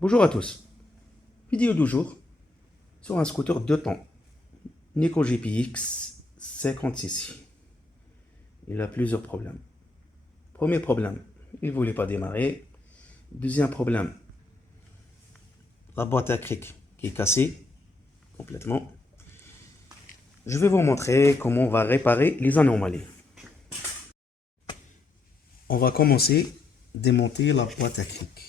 Bonjour à tous. Vidéo du jour sur un scooter 2 temps Nico GPX 56. Il a plusieurs problèmes. Premier problème, il ne voulait pas démarrer. Deuxième problème, la boîte à cric qui est cassée complètement. Je vais vous montrer comment on va réparer les anomalies. On va commencer à démonter la boîte à cric.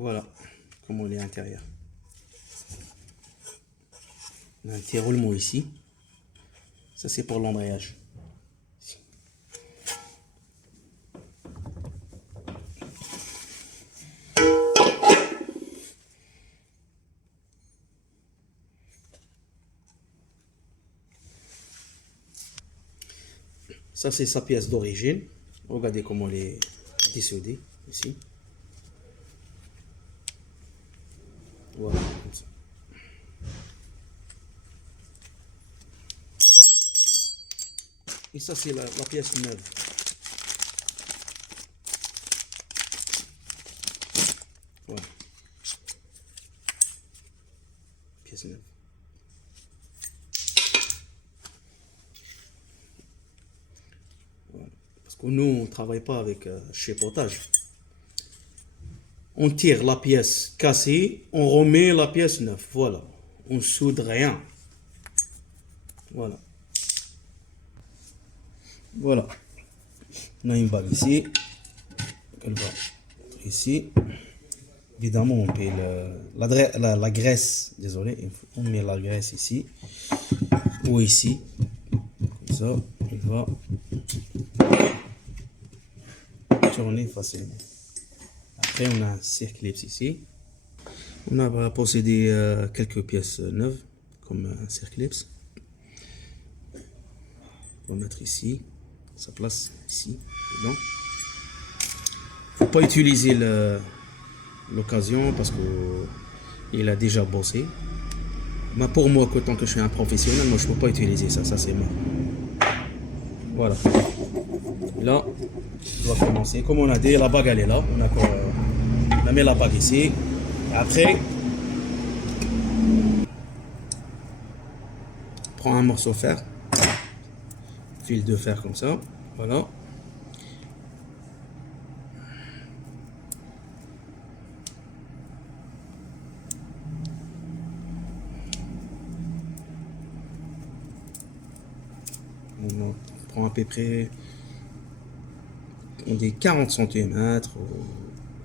Voilà comment il est à l'intérieur. On a un petit roulement ici. Ça c'est pour l'embrayage. Ça c'est sa pièce d'origine. Regardez comment elle est dissoudée ici. Voilà, comme ça. Et ça c'est la pièce neuve. Voilà. Pièce neuve. Voilà. Parce que nous on ne travaille pas avec chipotage. On tire la pièce cassée, on remet la pièce neuve. Voilà. On soude rien. Voilà. Voilà. On a une bague ici. Elle va ici. Évidemment, on met la graisse. Désolé, on met la graisse ici. Ou ici. Comme ça, il va tourner facilement. Après, on a un circlips ici. On a possédé quelques pièces neuves, comme un circlips. On va mettre ici, sa place ici, dedans. Faut pas utiliser l'occasion parce que il a déjà bossé. Mais pour moi, tant que je suis un professionnel, moi je peux pas utiliser ça, c'est mort. Voilà. Là, on va commencer. Comme on a dit, la bague elle est là. On a mis la bague ici. Après, prends un morceau de fer, fil de fer comme ça. Voilà. On prend à peu près, on dit 40 cm ou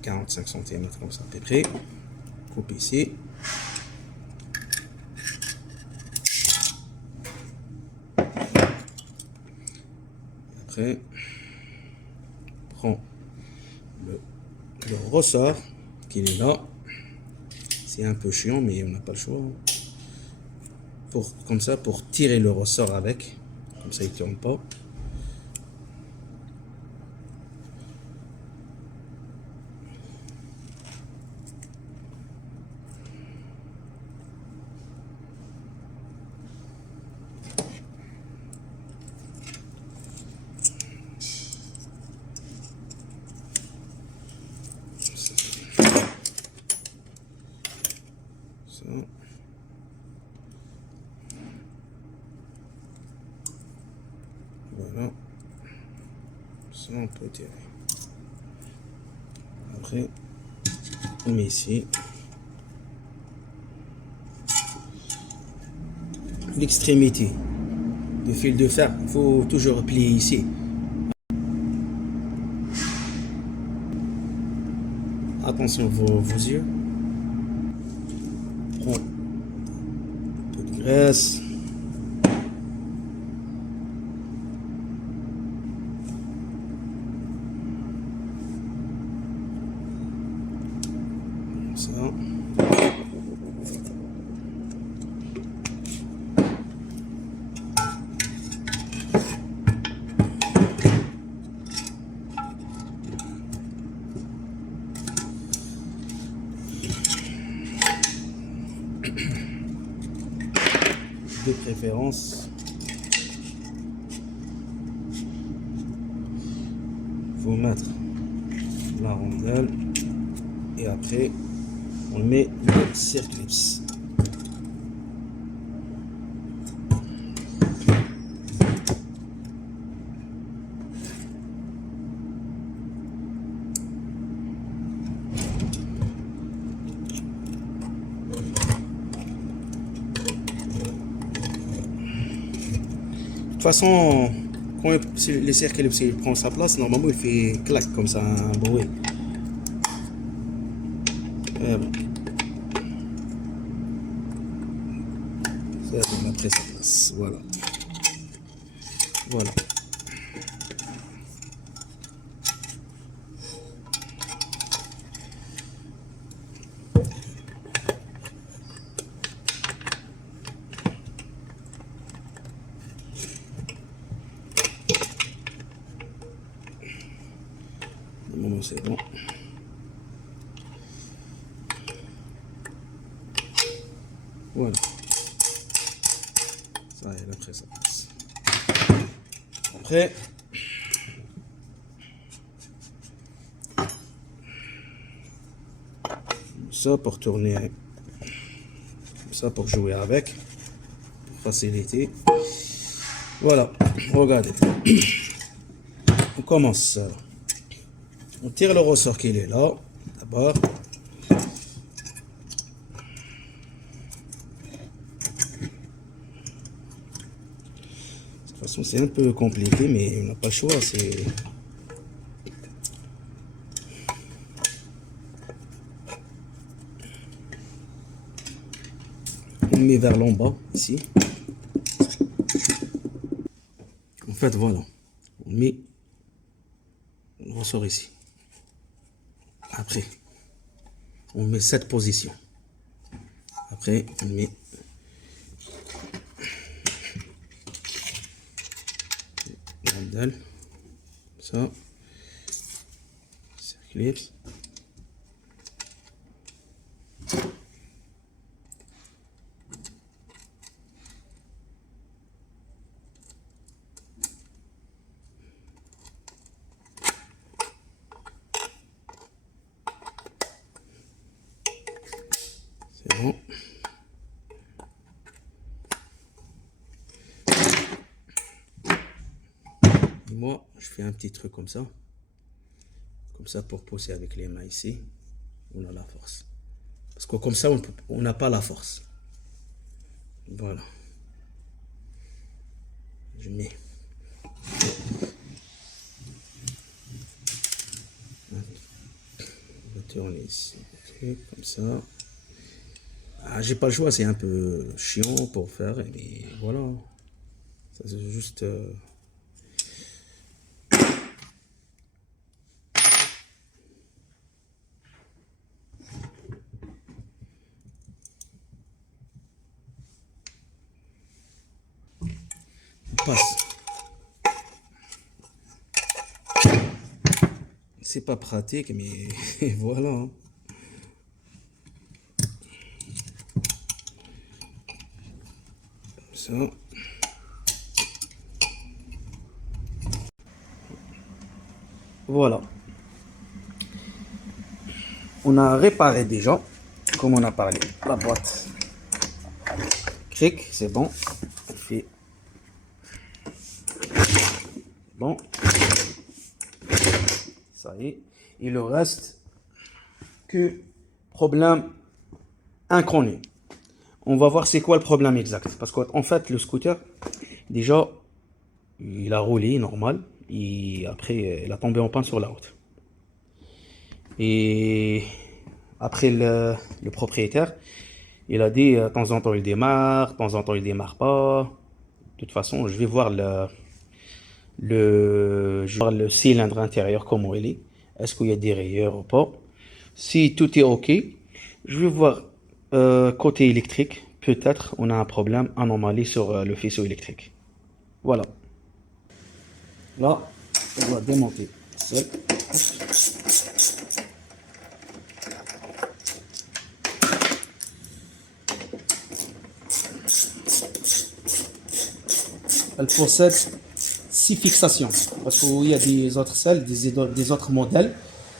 45 cm comme ça à peu près. Coupe ici. Après, prends le ressort qui est là. C'est un peu chiant, mais on n'a pas le choix. Comme ça, pour tirer le ressort avec. Comme ça, il ne tourne pas. Ça. Voilà. Ça, on peut tirer. Après, on met ici. L'extrémité du fil de fer, il faut toujours plier ici. Attention vos yeux. Prends un peu de graisse. Comme ça. De préférence, faut mettre la rondelle et après on met le circlips. De toute façon, quand les cercles il prend sa place, normalement il fait clac comme ça, un bruit. Et bon. Ça va après sa place. Voilà. Voilà. C'est bon. Voilà. Ça y est, après ça passe. Après, ça pour tourner, ça pour jouer avec, pour faciliter. Voilà, regardez. On commence. On tire le ressort qui est là, d'abord. De toute façon, c'est un peu compliqué, mais on n'a pas le choix. C'est on met vers l'en bas ici. En fait, voilà, on met le ressort ici. Après, on met cette position. Après, on met la dalle. Ça. Circlips. C'est bon. Et moi, je fais un petit truc comme ça pour pousser avec les mains ici. On a la force. Parce que comme ça, on n'a pas la force. Voilà. Je mets. On va tourner ici. Okay, comme ça. Ah, j'ai pas le choix, c'est un peu chiant pour faire, mais voilà. Ça c'est juste. On passe. C'est pas pratique, mais voilà. Ça. Voilà. On a réparé déjà, comme on a parlé, la boîte. Cric, c'est bon. On fait. Bon. Ça y est. Il ne reste que problème inconnu. On va voir c'est quoi le problème exact. Parce qu'en fait, le scooter, déjà, il a roulé normal. Et après, il a tombé en panne sur la route. Et après, le propriétaire, il a dit, de temps en temps, il démarre, de temps en temps, il démarre pas. De toute façon, je vais voir le cylindre intérieur, comment il est. Est-ce qu'il y a des rayures ou pas. Si tout est OK, Je vais voir côté électrique. Peut-être on a un problème, anomalie sur le faisceau électrique. Voilà. Là, on va démonter seul. Elle possède 6 fixations. Parce qu'il y a des autres selles, des autres modèles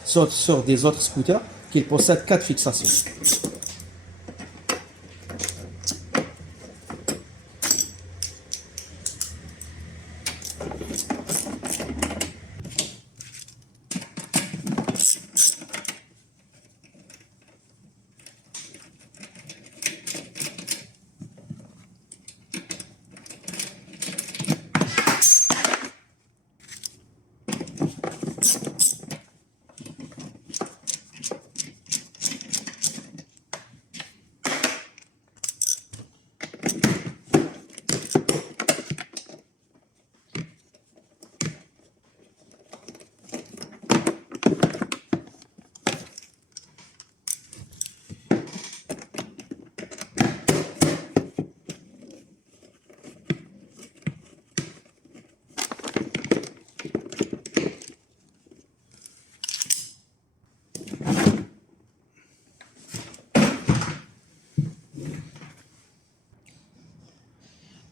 sur des autres scooters qui possèdent 4 fixations.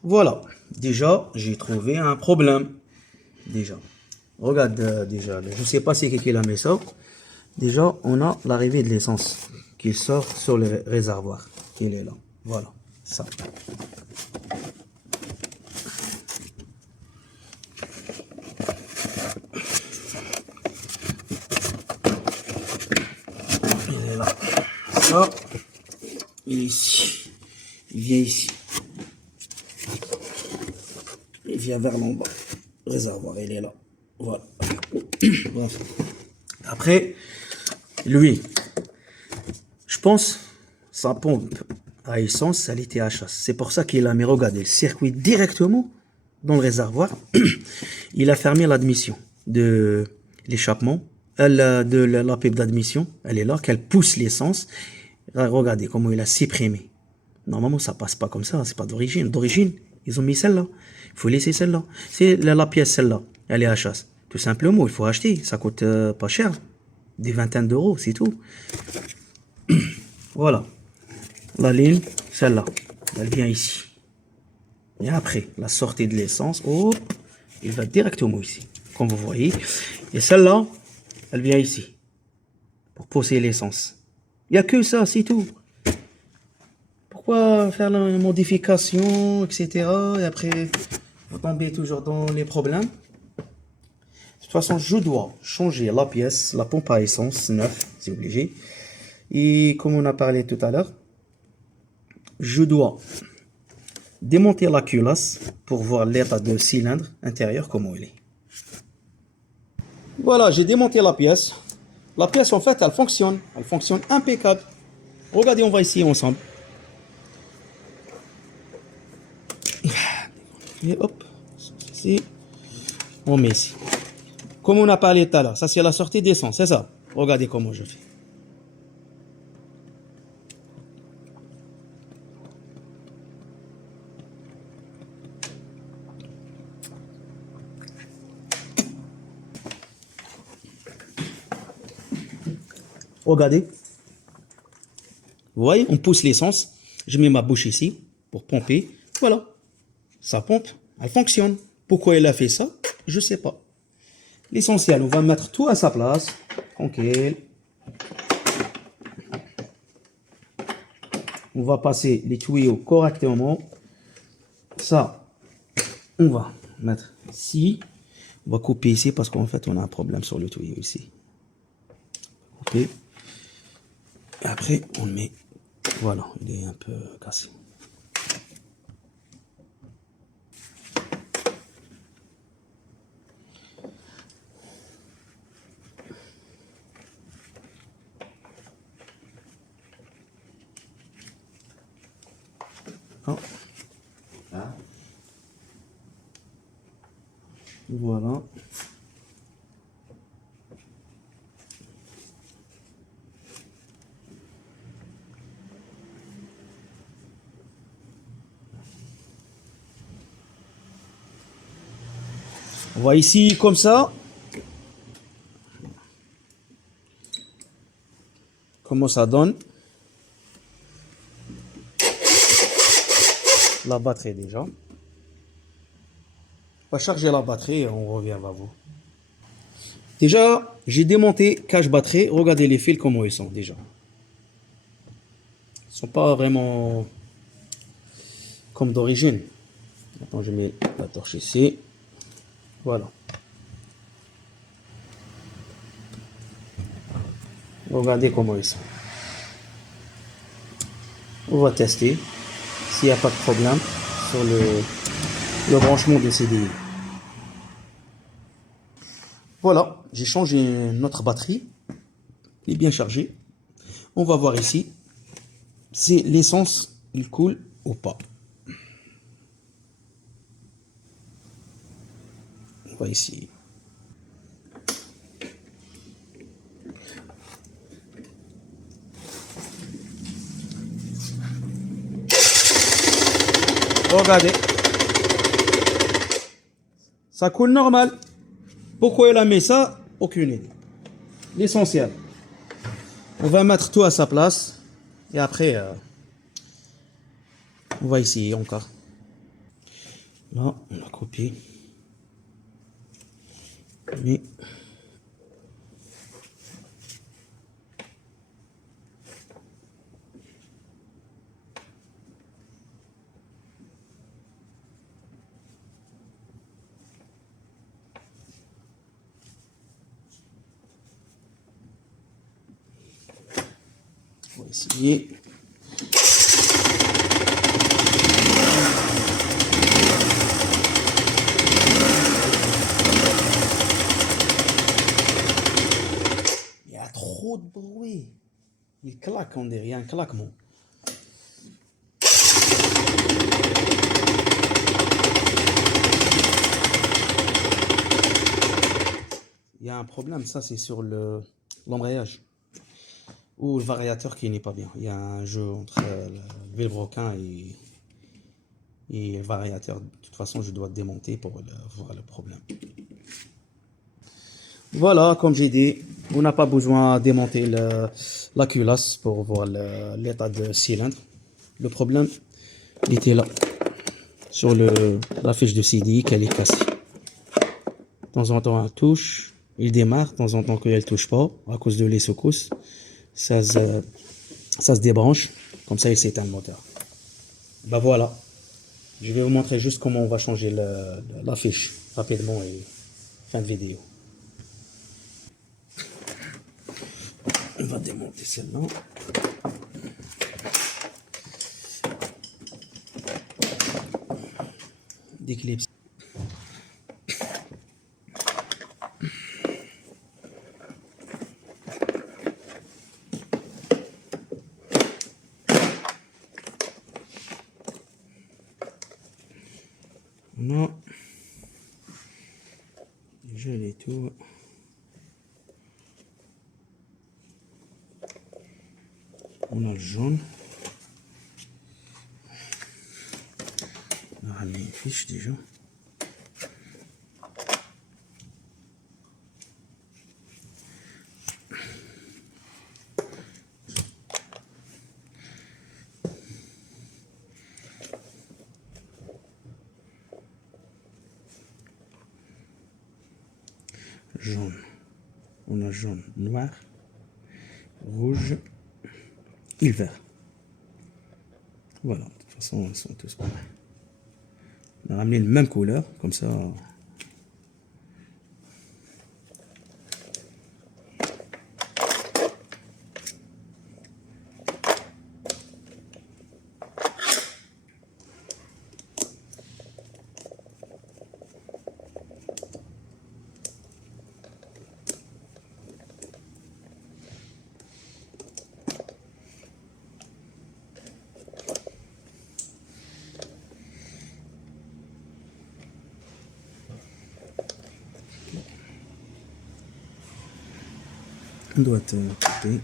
Voilà, déjà j'ai trouvé un problème. Déjà, regarde déjà, je ne sais pas c'est qui l'a mis ça. Déjà, on a l'arrivée de l'essence qui sort sur le réservoir. Il est là, voilà, ça. Il est là, ça. Il est ici, il vient ici. Il vient vers l'en bas. Le réservoir, il est là. Voilà. Bon. Après, lui, je pense, sa pompe à essence, elle était à chasse. C'est pour ça qu'il a mis, regardez, le circuit directement dans le réservoir. Il a fermé l'admission de l'échappement. De la pipe d'admission, elle est là, qu'elle pousse l'essence. Regardez comment il a supprimé. Normalement, ça passe pas comme ça, c'est pas d'origine. D'origine, ils ont mis celle-là. Il faut laisser celle-là. C'est la pièce, celle-là. Elle est à chasse. Tout simplement, il faut acheter. Ça coûte pas cher. Des vingtaines d'euros, c'est tout. Voilà. La ligne, celle-là. Elle vient ici. Et après, la sortie de l'essence, hop, il va directement ici. Comme vous voyez. Et celle-là, elle vient ici. Pour poser l'essence. Il n'y a que ça, c'est tout. Pourquoi faire la modification, etc. Et après, vous tombez toujours dans les problèmes. De toute façon, je dois changer la pièce, la pompe à essence, neuf, c'est obligé. Et comme on a parlé tout à l'heure, je dois démonter la culasse pour voir l'état de cylindre intérieur, comment il est. Voilà, j'ai démonté la pièce. La pièce, en fait, elle fonctionne. Elle fonctionne impeccable. Regardez, on va essayer ensemble. Et hop, ici, on met ici. Comme on a parlé tout à l'heure, ça c'est la sortie d'essence, c'est ça. Regardez comment je fais. Regardez. Vous voyez, on pousse l'essence. Je mets ma bouche ici pour pomper. Voilà. Ça pompe. Elle fonctionne. Pourquoi elle a fait ça? Je sais pas. L'essentiel, on va mettre tout à sa place. Tranquille. On va passer les tuyaux correctement. Ça, on va mettre ici. On va couper ici parce qu'en fait, on a un problème sur le tuyau ici. Couper. Et après, on le met. Voilà, il est un peu cassé. Oh. Voilà. On voit ici comme ça. Comment ça donne. La batterie déjà. On va charger la batterie et on revient vers vous. Déjà, j'ai démonté cache batterie. Regardez les fils comment ils sont déjà. Ils sont pas vraiment comme d'origine. Maintenant, je mets la torche ici. Voilà. Regardez comment ils sont. On va tester s'il n'y a pas de problème sur le branchement de CDI. Voilà, j'ai changé notre batterie. Il est bien chargé. On va voir ici si l'essence il coule ou pas. On va ici. Regardez. Ça coule normal. Pourquoi il a mis ça? Aucune idée. L'essentiel. On va mettre tout à sa place. Et après, on va essayer encore. Là, on a copié. Mais on va essayer. Il y a trop de bruit. Il claque, on dirait, il y a un claquement. Il y a un problème, ça c'est sur l'embrayage ou le variateur qui n'est pas bien. Il y a un jeu entre le vilebrequin et le variateur. De toute façon, je dois démonter pour voir le problème. Voilà, comme j'ai dit, on n'a pas besoin de démonter la culasse pour voir l'état de cylindre. Le problème il était là, sur la fiche de CDI qu'elle est cassée. De temps en temps, elle touche, il démarre, de temps en temps qu'elle ne touche pas, à cause de les secousses. Ça se débranche, comme ça il s'éteint le moteur. Ben voilà, je vais vous montrer juste comment on va changer la fiche rapidement et fin de vidéo. On va démonter celle-là. D'éclipse. On a gelé tout. On a le jaune. On a ramené une fiche déjà. Jaune. On a jaune, noir, rouge et le vert. Voilà, de toute façon, ils sont tous pareils. On a ramené la même couleur, comme ça. On doit couper.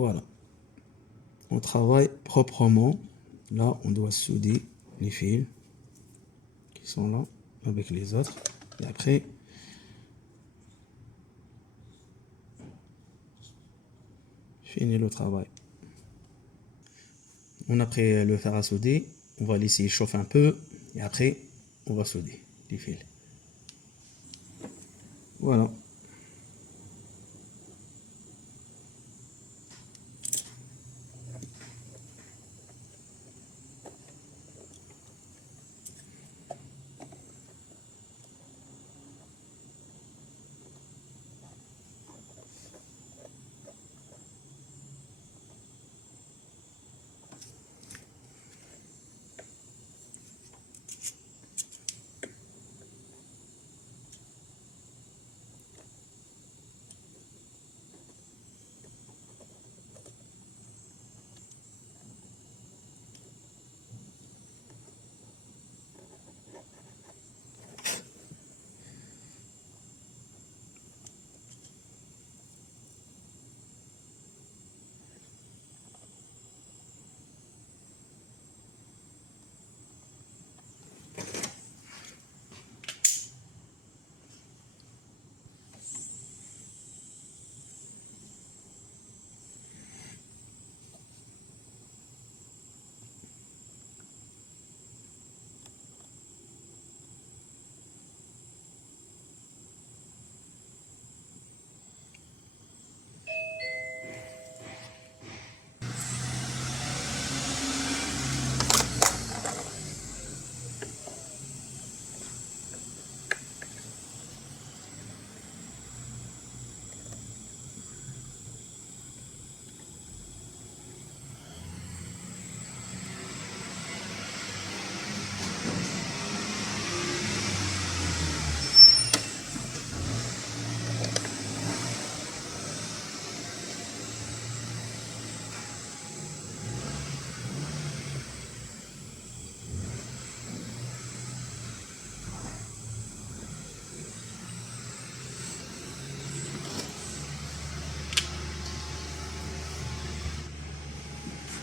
Voilà. On travaille proprement. Là, on doit souder les fils qui sont là avec les autres. Et après, finir le travail. On a pris le fer à souder. On va laisser chauffer un peu. Et après, on va souder les fils. Voilà.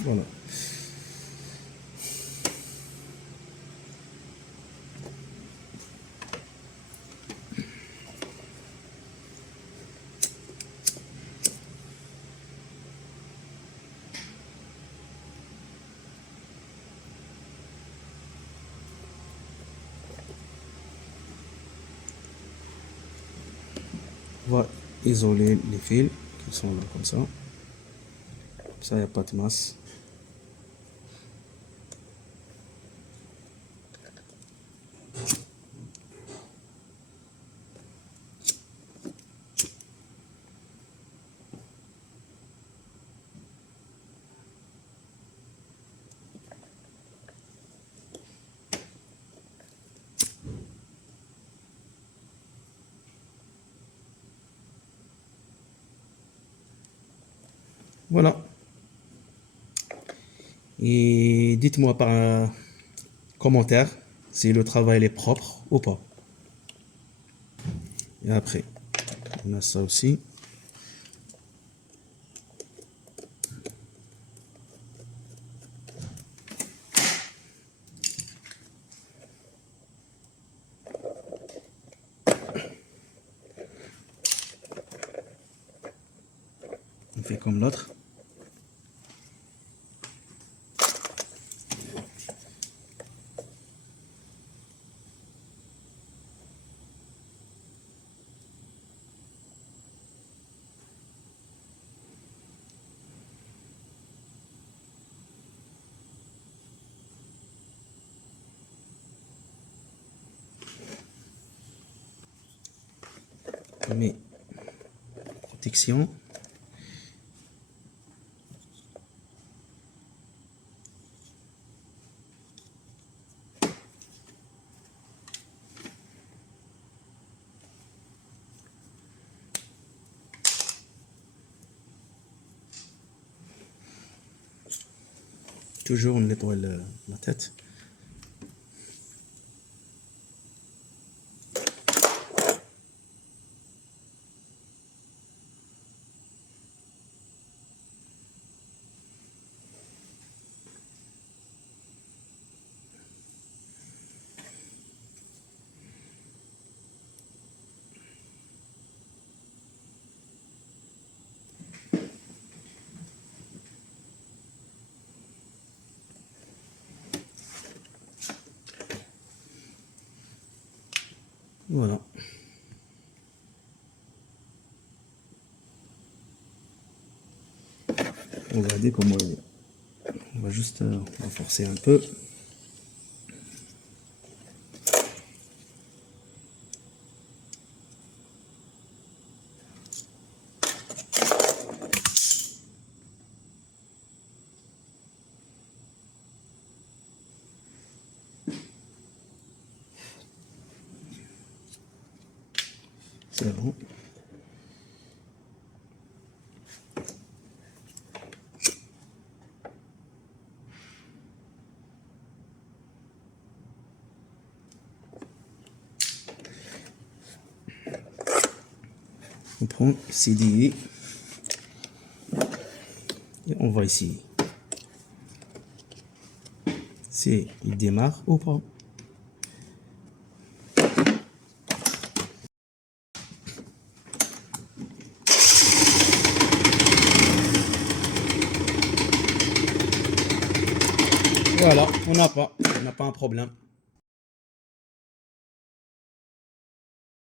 Voilà. On va isoler les fils qui sont là comme ça. Ça, il n'y a pas de masse. Voilà. Et dites-moi par un commentaire si le travail est propre ou pas. Et après, on a ça aussi. On fait comme l'autre. On met protection. Toujours on nettoie la tête. Voilà. Regardez comment il est. On va juste renforcer un peu. C'est bon. On prend CDI et on va ici. Si il démarre ou pas. Voilà, on n'a pas un problème.